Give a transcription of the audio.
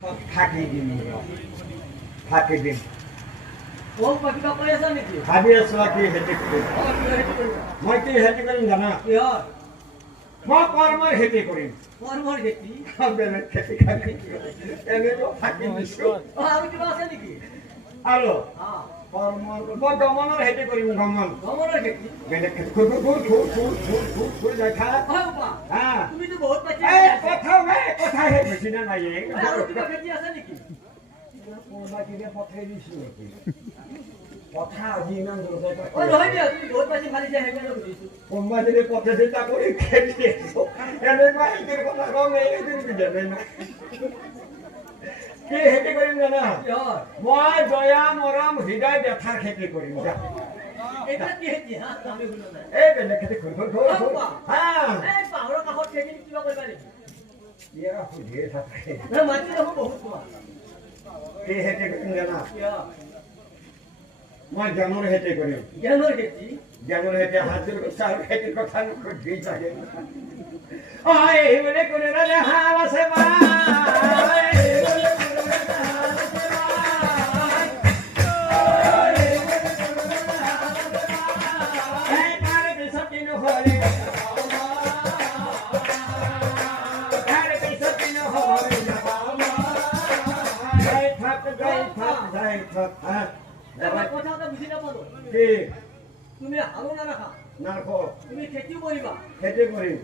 থাকি দিম থাকি দিম ভাবি আছো কি খেতি কৰিম মই কি খেতি কৰিম জানা মই কৰ্মৰ খেতি কৰিম বেলেগ খেতি এনেতো থাকি দিছো আৰু কৰ্মৰ মই গমনৰ খেতি কৰিম গমন বেলেগ খেতি কথাহে বেছি না নাই পঠাই দিছো নেকি কথা আজি ইমান কোনোবা যদি পঠাইছে তাকো খেতি আছো এনেকুৱা খেতিৰ কথা কম এইদিন জানে না কি খেতি কৰিম জানা মই দয়া মৰম হৃদয় ব্যথাৰ খেতি কৰিম এই বেলেগ খেতি সুধিয়ে থাকে কি খেতি কৰিম জানা মই জ্ঞানৰ খেতি কৰিম জ্ঞানৰ খেতি হাজিৰ চাউল খেতিৰ কথা সুধি থাকে এইবোলে কোনে হাল আছে তুমি হালো নাৰাখা তুমি খেতিও কৰিবা খেতি কৰিম